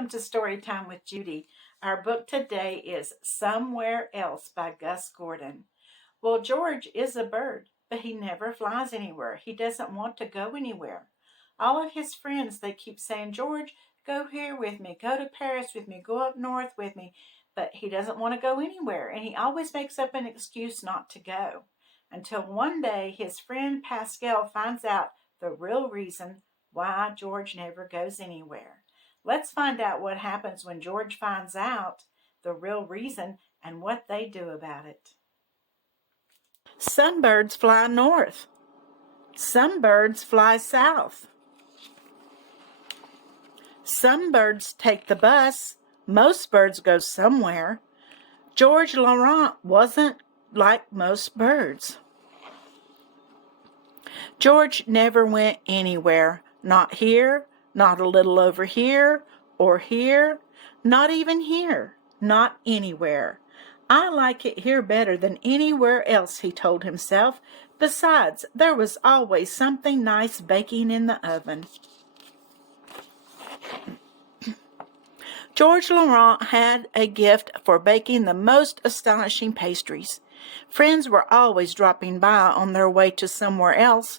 welcome to Storytime with Judy. Our book today is Somewhere Else by Gus Gordon. Well, George is a bird, but he never flies anywhere. He doesn't want to go anywhere. All of his friends, they keep saying, George, go here with me, go to Paris with me, go up north with me. But he doesn't want to go anywhere, and he always makes up an excuse not to go. Until one day, his friend Pascal finds out the real reason why George never goes anywhere. Let's find out what happens when George finds out the real reason and what they do about it. Some birds fly north. Some birds fly south. Some birds take the bus. Most birds go somewhere. George Laurent wasn't like most birds. George never went anywhere. Not here, not a little over here, or here, not even here, not anywhere. I like it here better than anywhere else, he told himself. Besides, there was always something nice baking in the oven. George Laurent had a gift for baking the most astonishing pastries. Friends were always dropping by on their way to somewhere else.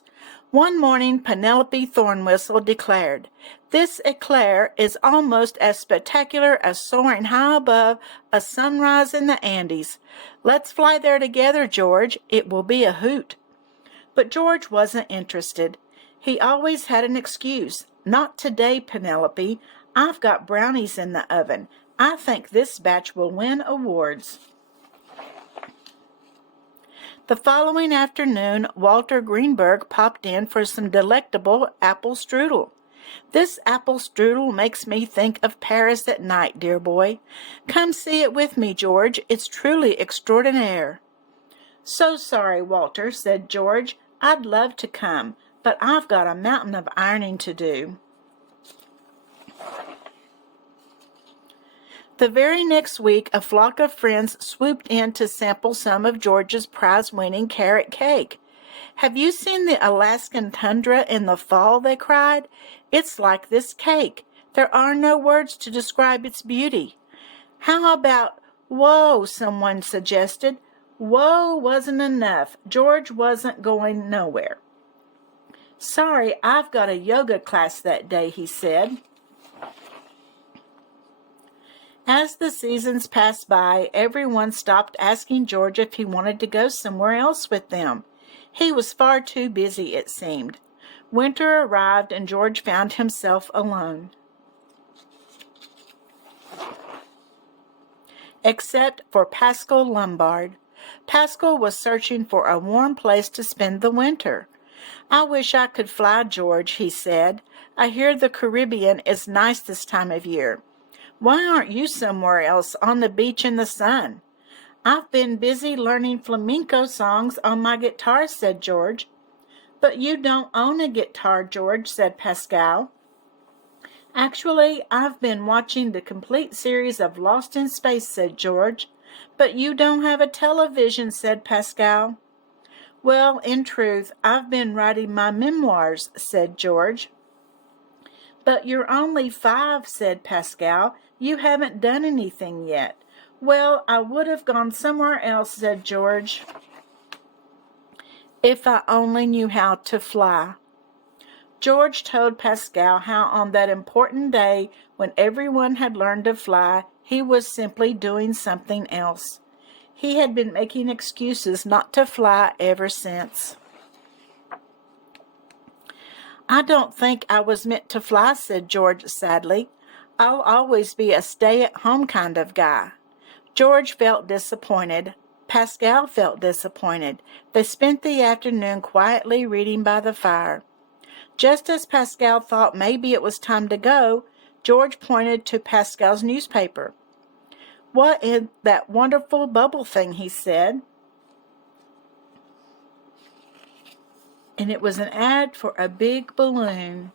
One morning, Penelope Thornwhistle declared, "This eclair is almost as spectacular as soaring high above a sunrise in the Andes. Let's fly there together, George. It will be a hoot." But George wasn't interested. He always had an excuse. "Not today, Penelope. I've got brownies in the oven. I think this batch will win awards." The following afternoon, Walter Greenberg popped in for some delectable apple strudel. "This apple strudel makes me think of Paris at night, dear boy. Come see it with me, George. It's truly extraordinaire." "So sorry, Walter," said George. "I'd love to come, but I've got a mountain of ironing to do." The very next week, a flock of friends swooped in to sample some of George's prize-winning carrot cake. "Have you seen the Alaskan tundra in the fall?" they cried. "It's like this cake. There are no words to describe its beauty." "How about whoa?" someone suggested. Whoa wasn't enough. George wasn't going nowhere. "Sorry, I've got a yoga class that day," he said. As the seasons passed by, everyone stopped asking George if he wanted to go somewhere else with them. He was far too busy, it seemed. Winter arrived, and George found himself alone. Except for Pascal Lombard. Pascal was searching for a warm place to spend the winter. "I wish I could fly, George," he said. "I hear the Caribbean is nice this time of year. Why aren't you somewhere else on the beach in the sun?" "I've been busy learning flamenco songs on my guitar," said George. "But you don't own a guitar, George," said Pascal. "Actually, I've been watching the complete series of Lost in Space," said George. "But you don't have a television," said Pascal. "Well, in truth, I've been writing my memoirs," said George. "But you're only 5, said Pascal. "You haven't done anything yet." "Well, I would have gone somewhere else," said George, "if I only knew how to fly." George told Pascal how on that important day when everyone had learned to fly, he was simply doing something else. He had been making excuses not to fly ever since. "I don't think I was meant to fly," said George sadly. "I'll always be a stay-at-home kind of guy." George felt disappointed. Pascal felt disappointed. They spent the afternoon quietly reading by the fire. Just as Pascal thought maybe it was time to go, George pointed to Pascal's newspaper. "What is that wonderful bubble thing?" he said. And it was an ad for a big balloon.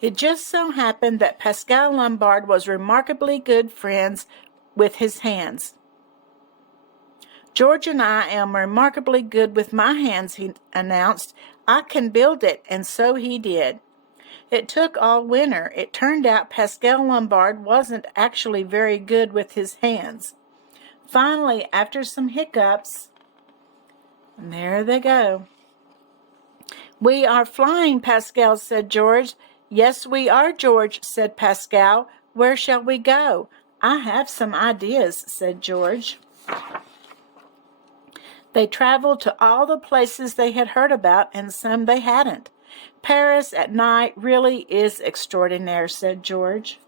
It just so happened that Pascal Lombard was remarkably good friends with his hands. George and I am remarkably good with my hands, he announced. I can build it, and so he did. It took all winter. It turned out Pascal Lombard wasn't actually very good with his hands. Finally, after some hiccups, and there they go. We are flying, Pascal, said George. Yes, we are, George, said Pascal. Where shall we go? I have some ideas, said George. They traveled to all the places they had heard about and some they hadn't. Paris at night really is extraordinaire, said George.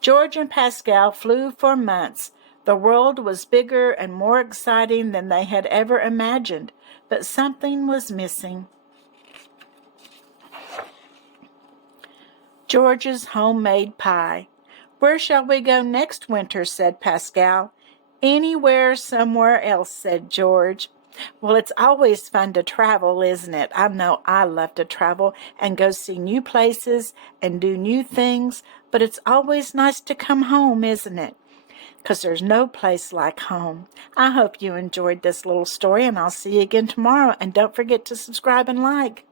George and Pascal flew for months. The world was bigger and more exciting than they had ever imagined, but something was missing. George's homemade pie. Where shall we go next winter? Said Pascal. Anywhere, somewhere else, said George. Well, it's always fun to travel, isn't it? I know I love to travel and go see new places and do new things, but it's always nice to come home, isn't it? Because there's no place like home. I hope you enjoyed this little story, and I'll see you again tomorrow. And don't forget to subscribe and like.